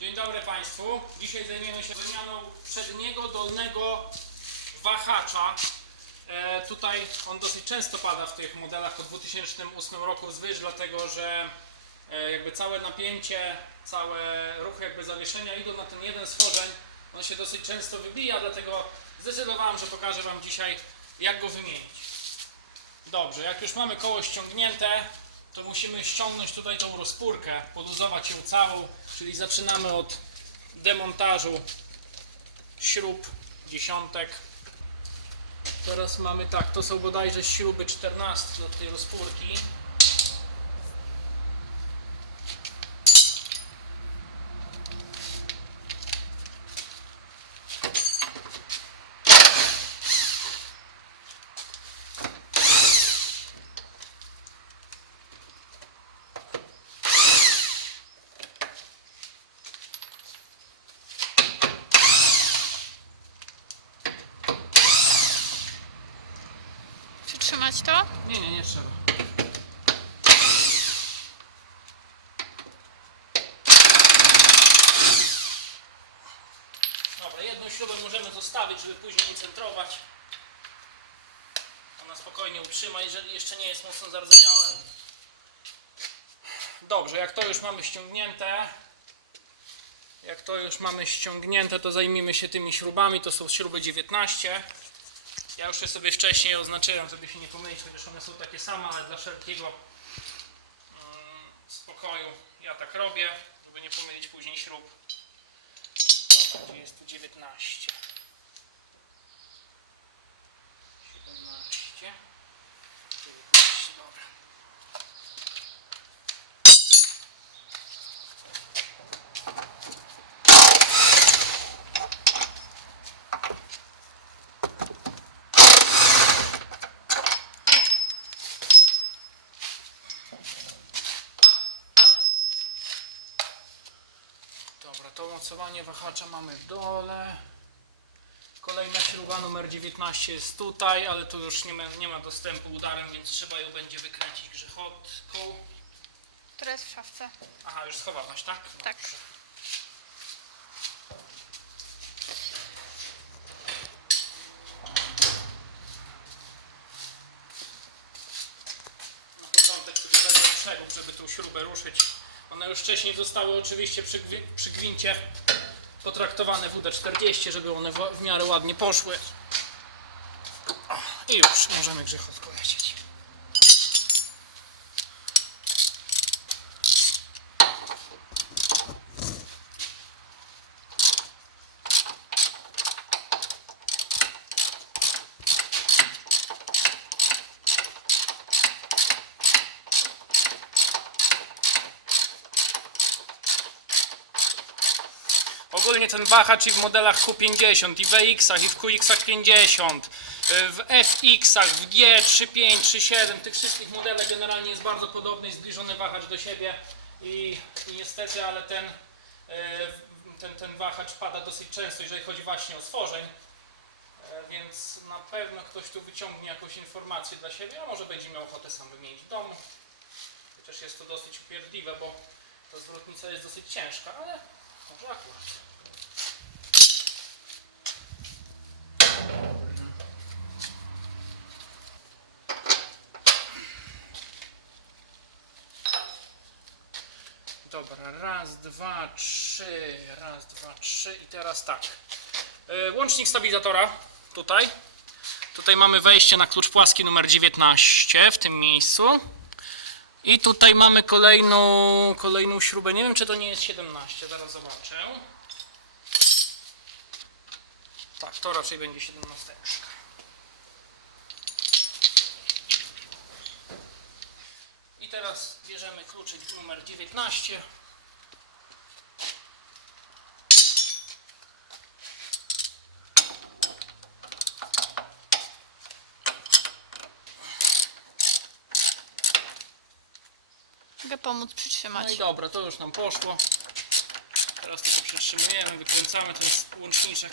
Dzień dobry Państwu. Dzisiaj zajmiemy się wymianą przedniego dolnego wahacza. E, tutaj on dosyć często pada w tych modelach po 2008 roku wzwyż, dlatego że e, jakby całe napięcie, całe ruchy jakby zawieszenia idą na ten jeden stworzeń. On się dosyć często wybija, dlatego zdecydowałem, że pokażę Wam dzisiaj jak go wymienić. Dobrze, jak już mamy koło ściągnięte, to musimy ściągnąć tutaj tą rozpórkę, podluzować ją całą, czyli zaczynamy od demontażu śrub, dziesiątek. Teraz mamy tak, to są bodajże śruby 14 do tej rozpórki. Przytrzymać to? Nie, nie, nie trzeba. Dobra, jedną śrubę możemy zostawić, żeby później nie centrować. Ona spokojnie utrzyma, jeżeli jeszcze nie jest mocno zardzewiałe. Dobrze, jak to już mamy ściągnięte, jak to już mamy ściągnięte, to zajmijmy się tymi śrubami. To są śruby 19. Ja już sobie wcześniej oznaczyłem, żeby się nie pomylić, chociaż one są takie same, ale dla wszelkiego mm, spokoju ja tak robię, żeby nie pomylić później śrub. Dobra, gdzie jest tu 19? 17. 19, dobra. Dobra, to mocowanie wahacza mamy w dole. Kolejna śruba numer 19 jest tutaj, ale tu już nie ma, nie ma dostępu udarem, więc trzeba ją będzie wykręcić grzechotką. Która jest w szafce. Aha, już schowałaś, tak? Tak. Dobrze. Na początek sobie wezmę przegub, żeby tą śrubę ruszyć. One już wcześniej zostały oczywiście przy, przy gwincie potraktowane w UD40, żeby one w, miarę ładnie poszły. I już możemy grzechotką ten wahacz i w modelach Q50, i w VX-ach, i w QX-ach 50, y, w FX-ach, w G, 3.5, 3.7, tych wszystkich modelach generalnie jest bardzo podobny zbliżony wahacz do siebie i, i niestety, ale ten, y, ten, ten wahacz pada dosyć często, jeżeli chodzi właśnie o stworzeń, E, więc na pewno ktoś tu wyciągnie jakąś informację dla siebie, a może będzie miał ochotę sam wymienić w domu. Chociaż jest to dosyć upierdliwe, bo ta zwrotnica jest dosyć ciężka, ale może akurat. Dobra, raz, dwa, trzy, raz, dwa, trzy i teraz tak. E, Łącznik stabilizatora tutaj. Tutaj mamy wejście na klucz płaski numer 19 w tym miejscu. I tutaj mamy kolejną, kolejną śrubę. Nie wiem, czy to nie jest 17, zaraz zobaczę. Tak, to raczej będzie 17. I teraz bierzemy kluczyk numer 19. Mogę pomóc przytrzymać. No i dobra, to już nam poszło. Teraz tylko przytrzymujemy, wykręcamy ten łączniczek.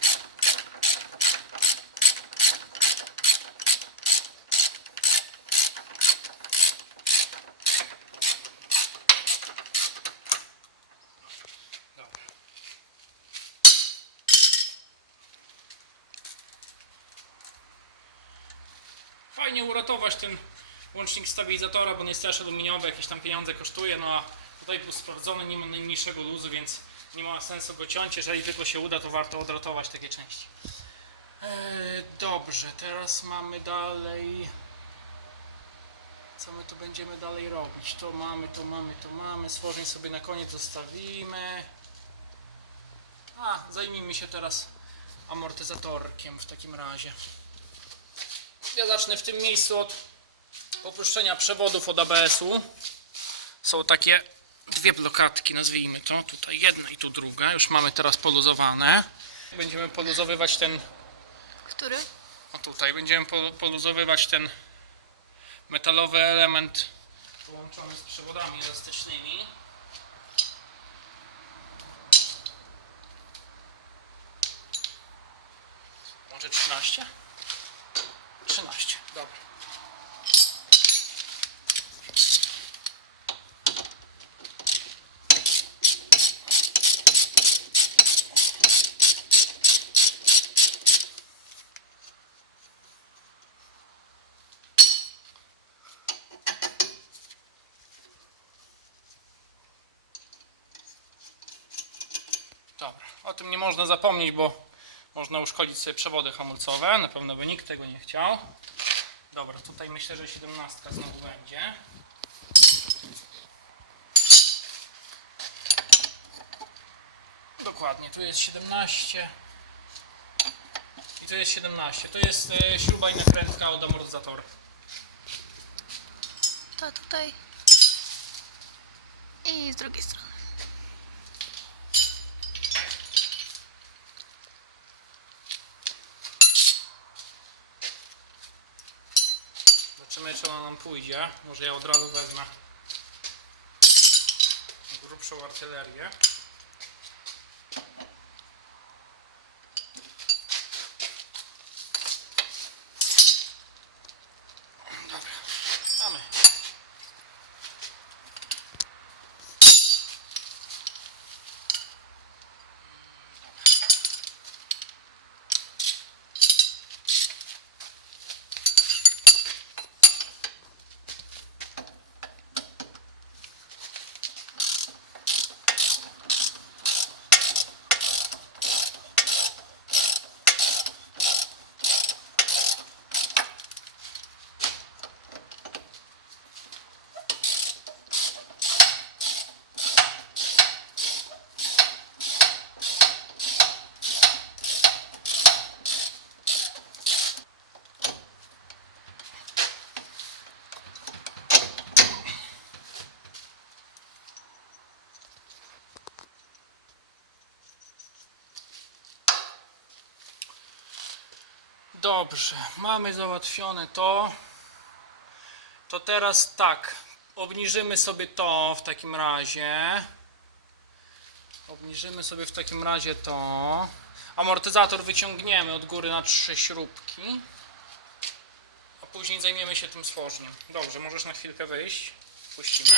fajnie uratować ten łącznik stabilizatora, bo on jest też aluminiowy, jakieś tam pieniądze kosztuje, no a tutaj był sprawdzony, nie ma najmniejszego luzu, więc nie ma sensu go ciąć. Jeżeli tylko się uda, to warto odratować takie części. Eee, dobrze, teraz mamy dalej. Co my tu będziemy dalej robić? To mamy, to mamy, to mamy. Stworzeń sobie na koniec zostawimy. A, zajmijmy się teraz amortyzatorkiem w takim razie. Ja zacznę w tym miejscu od opuszczenia przewodów od ABS-u. Są takie dwie blokadki, nazwijmy to. Tutaj jedna i tu druga. Już mamy teraz poluzowane. Będziemy poluzowywać ten Który? o tutaj będziemy polu- poluzowywać ten metalowy element połączony z przewodami elastycznymi. Może 13? 13, dobra. Dobra, o tym nie można zapomnieć, bo można uszkodzić sobie przewody hamulcowe. Na pewno by nikt tego nie chciał. Dobra, tutaj myślę, że 17 znowu będzie. Dokładnie, tu jest 17 i tu jest 17. Tu jest e, śruba i nakrętka od amortyzatora. To tutaj. I z drugiej strony. Zobaczymy, czy ona nam pójdzie. Może ja od razu wezmę grubszą artylerię. Dobra, mamy. Dobrze, mamy załatwione to. To teraz tak, obniżymy sobie to w takim razie. Obniżymy sobie w takim razie to. Amortyzator wyciągniemy od góry na trzy śrubki. A później zajmiemy się tym stworzeniem. Dobrze, możesz na chwilkę wyjść. Puścimy.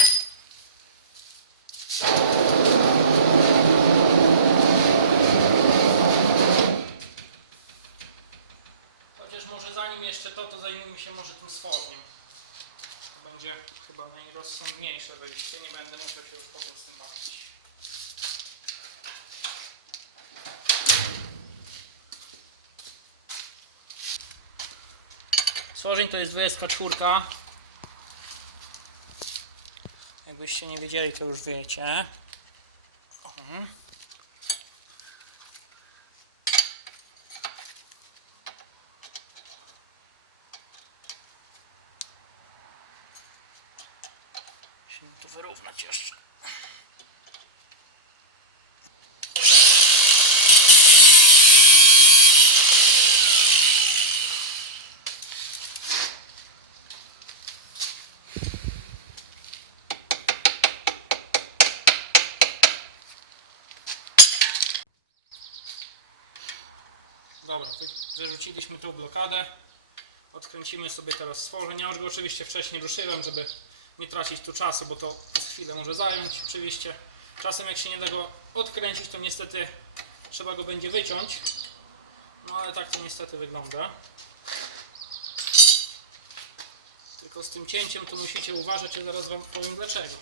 Chociaż może zanim jeszcze to, to zajmiemy się może tym. To będzie chyba najrozsądniejsze wyjście. Nie będę musiał się już po prostu bawić. Stworzeń to jest 24. Jakbyście nie wiedzieli, to już wiecie. Mhm. Musimy tu wyrównać jeszcze. Dobra, wy- wyrzuciliśmy tą blokadę. Odkręcimy sobie teraz stworzenie. Ja już go oczywiście wcześniej ruszyłem, żeby nie tracić tu czasu, bo to chwilę może zająć oczywiście. Czasem jak się nie da go odkręcić, to niestety trzeba go będzie wyciąć. No ale tak to niestety wygląda. Tylko z tym cięciem to musicie uważać, ja zaraz wam powiem dlaczego.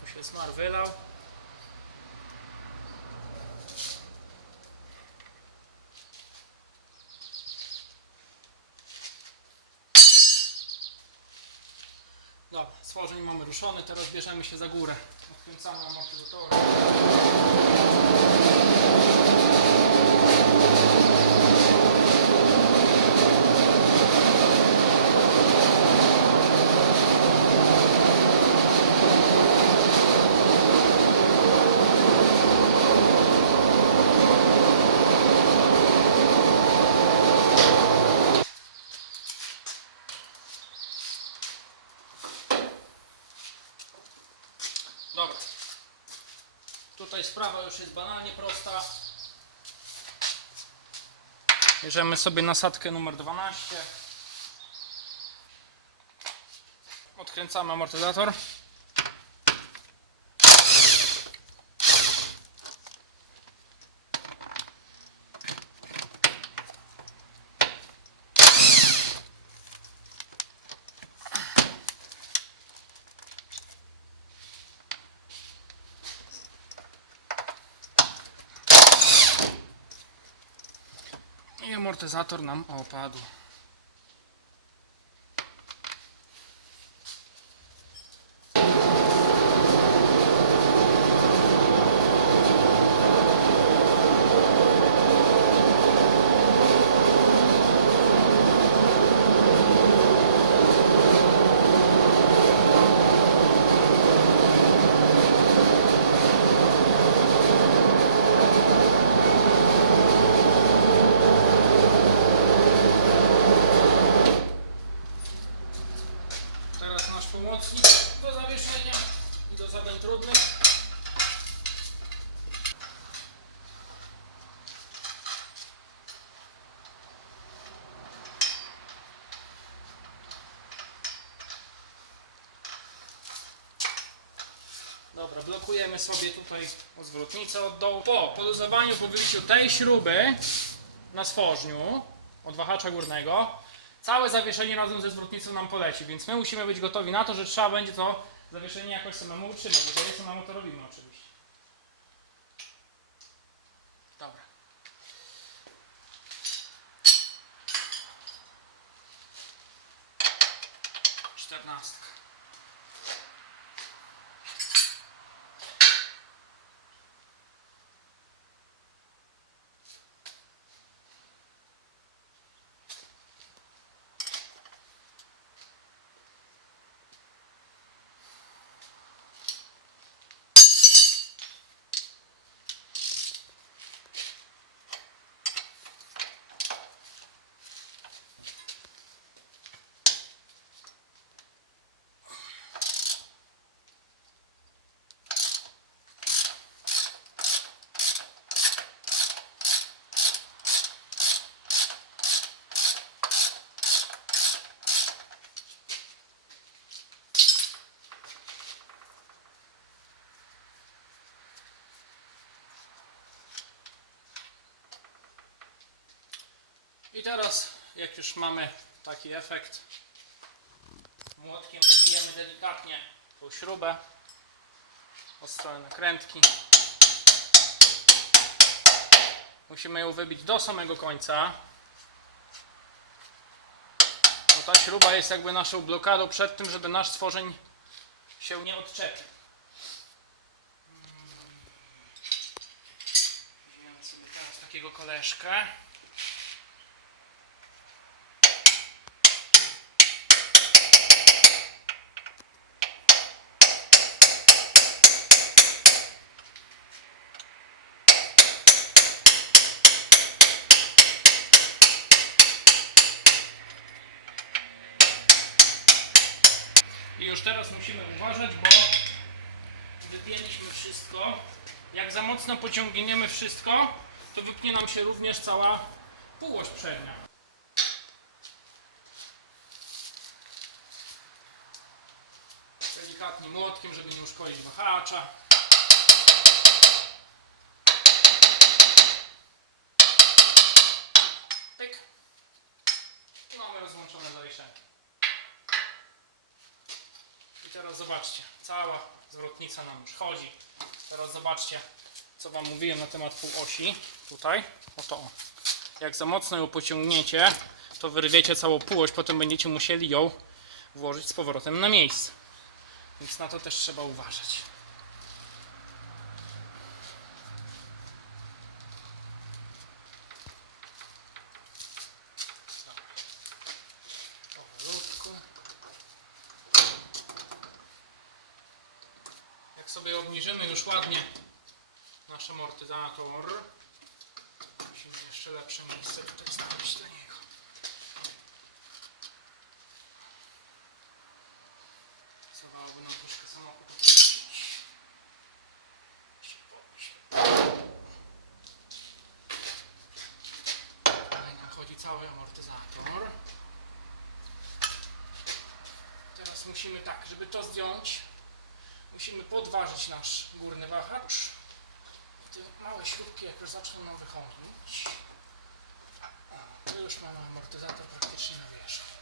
Tu się smar wylał. Stworzeń mamy ruszony, teraz bierzemy się za górę. Odkręcamy amortyzatory. Dobra. Tutaj sprawa już jest banalnie prosta. Bierzemy sobie nasadkę numer 12. Odkręcamy amortyzator. I amortyzator nam opadł. Teraz nasz pomocnik do zawieszenia i do zadań trudnych. Dobra, blokujemy sobie tutaj zwrotnicę od dołu. Po poluzowaniu, po wyjściu tej śruby na stworzniu od wahacza górnego, całe zawieszenie razem ze zwrotnicą nam poleci, więc my musimy być gotowi na to, że trzeba będzie to zawieszenie jakoś samemu utrzymać. Jeżeli samemu to robimy oczywiście. Dobra. Czternastka. I teraz, jak już mamy taki efekt, młotkiem wybijemy delikatnie tą śrubę od strony nakrętki. Musimy ją wybić do samego końca. Bo ta śruba jest jakby naszą blokadą przed tym, żeby nasz stworzeń się nie odczepił. Weźmiemy sobie teraz takiego koleżkę. teraz musimy uważać, bo wypięliśmy wszystko. Jak za mocno pociągniemy wszystko, to wypnie nam się również cała półoś przednia. Delikatnie młotkiem, żeby nie uszkodzić wahacza. Pyk. I mamy rozłączone zawieszenie. Teraz zobaczcie, cała zwrotnica nam już chodzi. Teraz zobaczcie, co Wam mówiłem na temat półosi. Tutaj, oto. Jak za mocno ją pociągniecie, to wyrwiecie całą półoś, potem będziecie musieli ją włożyć z powrotem na miejsce. Więc na to też trzeba uważać. Powolutku. Jak sobie obniżymy już ładnie nasz amortyzator, musimy jeszcze lepsze miejsce tutaj znaleźć do niego. Pasowałoby nam troszkę samochód opuścić. Tutaj nam chodzi cały amortyzator. Teraz musimy tak, żeby to zdjąć, musimy podważyć nasz górny wahacz. Te małe śrubki jak już zaczną nam wychodzić. O, to już mamy amortyzator praktycznie na wierzchu.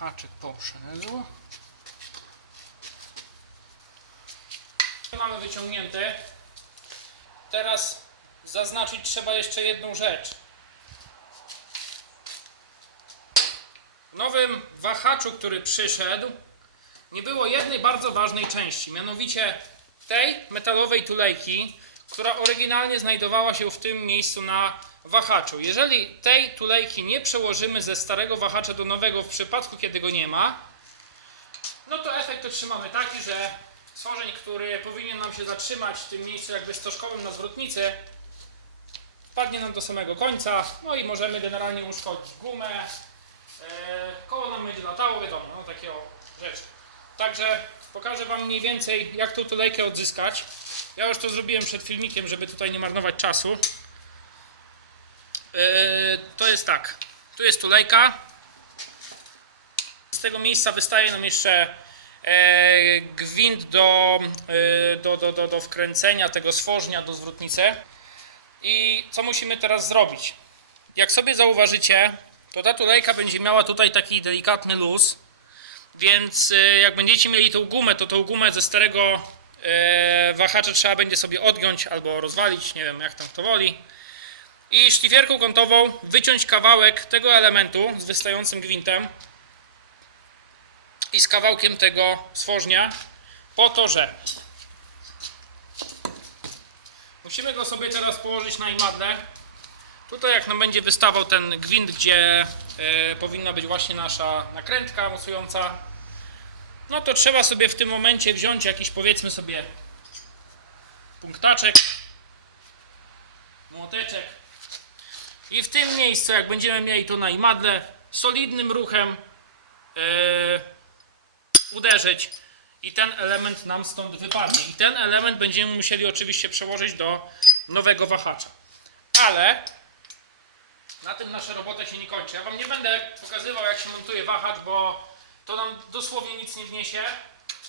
Wahaczek poszedł. Mamy wyciągnięty. Teraz zaznaczyć trzeba jeszcze jedną rzecz. W nowym wahaczu, który przyszedł, nie było jednej bardzo ważnej części, mianowicie tej metalowej tulejki, która oryginalnie znajdowała się w tym miejscu na wahaczu. Jeżeli tej tulejki nie przełożymy ze starego wahacza do nowego w przypadku, kiedy go nie ma, no to efekt otrzymamy taki, że stworzeń, który powinien nam się zatrzymać w tym miejscu jakby stożkowym na zwrotnicy, padnie nam do samego końca, no i możemy generalnie uszkodzić gumę, e, koło nam będzie latało, wiadomo, no takie rzeczy. Także pokażę Wam mniej więcej, jak tą tulejkę odzyskać. Ja już to zrobiłem przed filmikiem, żeby tutaj nie marnować czasu. E, to jest tak, tu jest tulejka. Z tego miejsca wystaje nam jeszcze e, gwint do, e, do, do, do, do wkręcenia tego stworznia do zwrotnicy. I co musimy teraz zrobić? Jak sobie zauważycie, to ta tulejka będzie miała tutaj taki delikatny luz, więc jak będziecie mieli tą gumę, to tą gumę ze starego wahacza trzeba będzie sobie odgiąć albo rozwalić, nie wiem jak tam kto woli. I szlifierką kątową wyciąć kawałek tego elementu z wystającym gwintem i z kawałkiem tego stworznia po to, że musimy go sobie teraz położyć na imadle. Tutaj jak nam będzie wystawał ten gwint, gdzie e, powinna być właśnie nasza nakrętka mocująca, no to trzeba sobie w tym momencie wziąć jakiś powiedzmy sobie punktaczek, młoteczek i w tym miejscu jak będziemy mieli to na imadle, solidnym ruchem e, uderzyć i ten element nam stąd wypadnie. I ten element będziemy musieli oczywiście przełożyć do nowego wahacza. Ale na tym nasza robota się nie kończy. Ja Wam nie będę pokazywał jak się montuje wahacz, bo to nam dosłownie nic nie wniesie,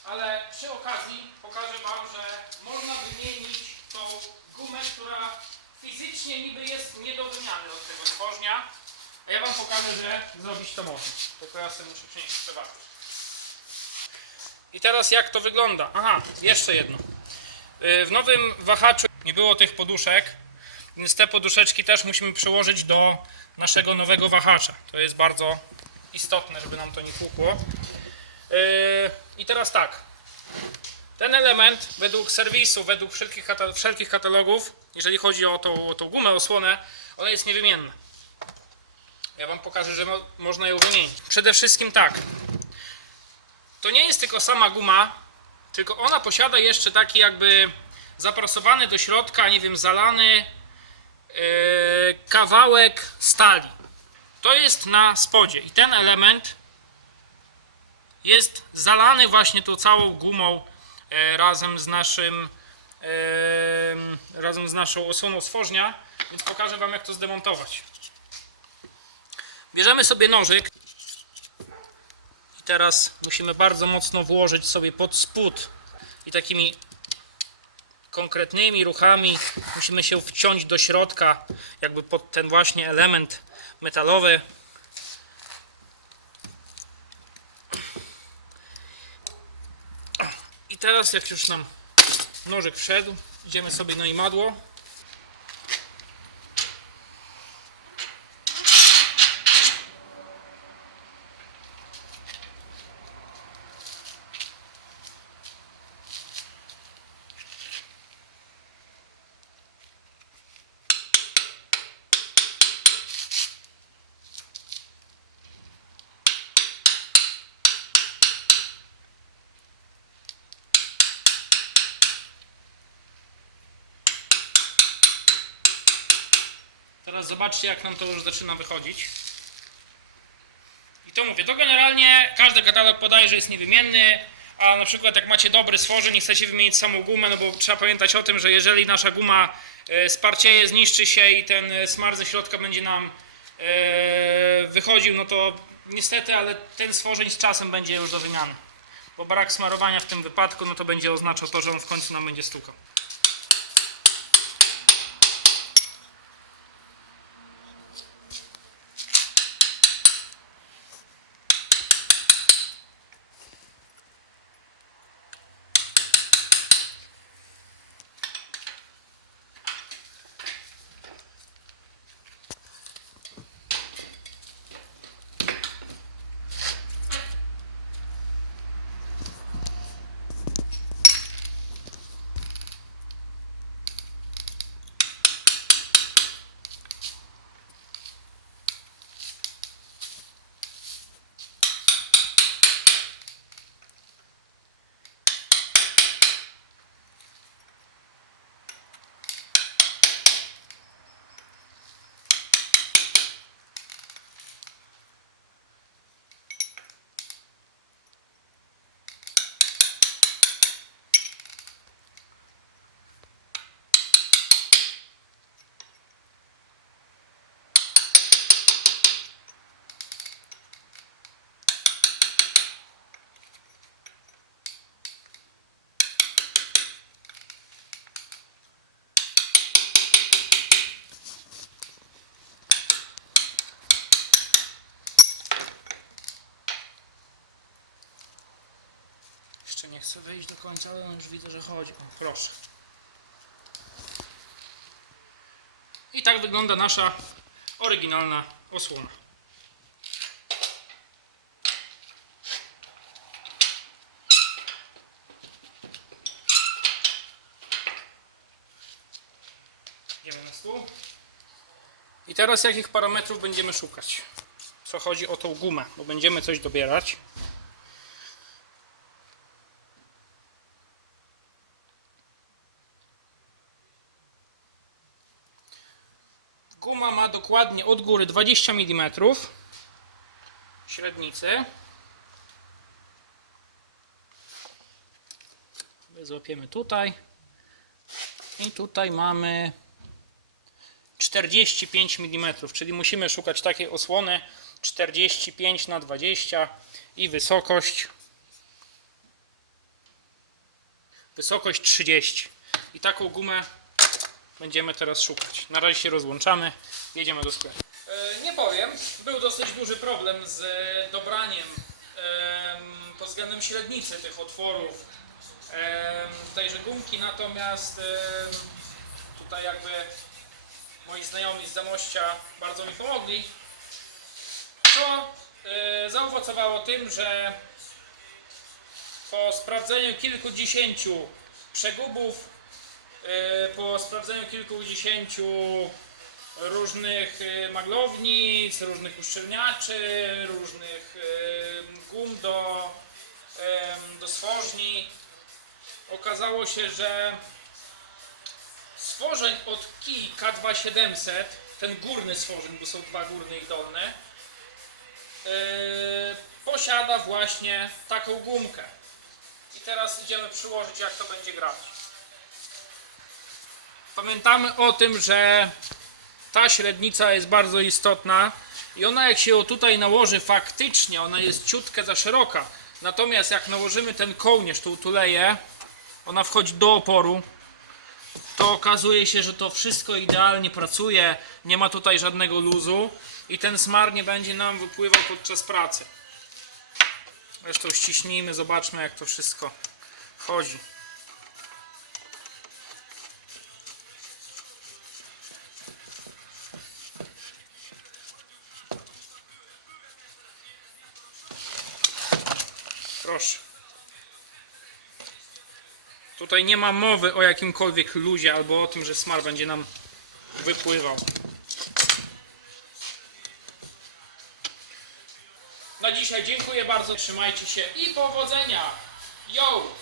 ale przy okazji pokażę Wam, że można wymienić tą gumę, która fizycznie niby jest nie do wymiany od tego stworznia, a ja Wam pokażę, że zrobić to można. Tylko ja sobie muszę przynieść przewartość. I teraz jak to wygląda? Aha, jeszcze jedno. Yy, W nowym wahaczu nie było tych poduszek, więc te poduszeczki też musimy przełożyć do naszego nowego wahacza. To jest bardzo istotne, żeby nam to nie tłukło. Yy, I teraz tak. Ten element według serwisu, według wszelkich, kata- wszelkich katalogów, jeżeli chodzi o tą, o tą gumę, osłonę, ona jest niewymienna. Ja Wam pokażę, że mo- można ją wymienić. Przede wszystkim tak. To nie jest tylko sama guma, tylko ona posiada jeszcze taki jakby zaprasowany do środka, nie wiem, zalany yy, kawałek stali. to jest na spodzie i ten element jest zalany właśnie tą całą gumą razem z naszym e, razem z naszą osłoną stworznia, więc pokażę Wam jak to zdemontować. Bierzemy sobie nożyk i teraz musimy bardzo mocno włożyć sobie pod spód i takimi konkretnymi ruchami musimy się wciąć do środka, jakby pod ten właśnie element metalowy. I teraz jak już nam nożyk wszedł, idziemy sobie na imadło. Teraz zobaczcie, jak nam to już zaczyna wychodzić. I to mówię, to generalnie każdy katalog podaje, że jest niewymienny, a na przykład jak macie dobry stworzeń i chcecie wymienić samą gumę, no bo trzeba pamiętać o tym, że jeżeli nasza guma e, sparcieje, zniszczy się i ten e, smar ze środka będzie nam e, wychodził, no to niestety, ale ten stworzeń z czasem będzie już do wymiany. Bo brak smarowania w tym wypadku, no to będzie oznaczał to, że on w końcu nam będzie stukał. Jeszcze nie chcę wyjść do końca, ale już widzę, że chodzi. O, proszę. I tak wygląda nasza oryginalna osłona. Idziemy na stół. I teraz jakich parametrów będziemy szukać? Co chodzi o tą gumę, bo będziemy coś dobierać. Guma ma dokładnie od góry 20 mm średnicy. Złapiemy tutaj. I tutaj mamy 45 mm, czyli musimy szukać takiej osłony 45 na 20 i wysokość wysokość 30. I taką gumę będziemy teraz szukać. Na razie się rozłączamy, jedziemy do sklepu. E, nie powiem, był dosyć duży problem z e, dobraniem em, pod względem średnicy tych otworów tejże gumki, natomiast tutaj jakby moi znajomi z Zamościa bardzo mi pomogli, co e, zaowocowało tym, że po sprawdzeniu kilkudziesięciu przegubów po sprawdzeniu kilkudziesięciu różnych e, maglownic, różnych uszczelniaczy, różnych e, gum do, do stworzni, okazało się, że stworzeń od Key K2700, ten górny stworzeń, bo są dwa górne i dolne, posiada właśnie taką gumkę. I teraz idziemy przyłożyć jak to będzie grać. Pamiętamy o tym, że ta średnica jest bardzo istotna i ona jak się ją tutaj nałoży faktycznie, ona jest ciutkę za szeroka. Natomiast jak nałożymy ten kołnierz, tą tuleję, ona wchodzi do oporu, to okazuje się, że to wszystko idealnie pracuje, nie ma tutaj żadnego luzu i ten smar nie będzie nam wypływał podczas pracy. Zresztą ściśnijmy, zobaczmy jak to wszystko chodzi. Tutaj nie ma mowy o jakimkolwiek luzie albo o tym, że smar będzie nam wypływał. Na dzisiaj dziękuję bardzo, trzymajcie się i powodzenia! Yo!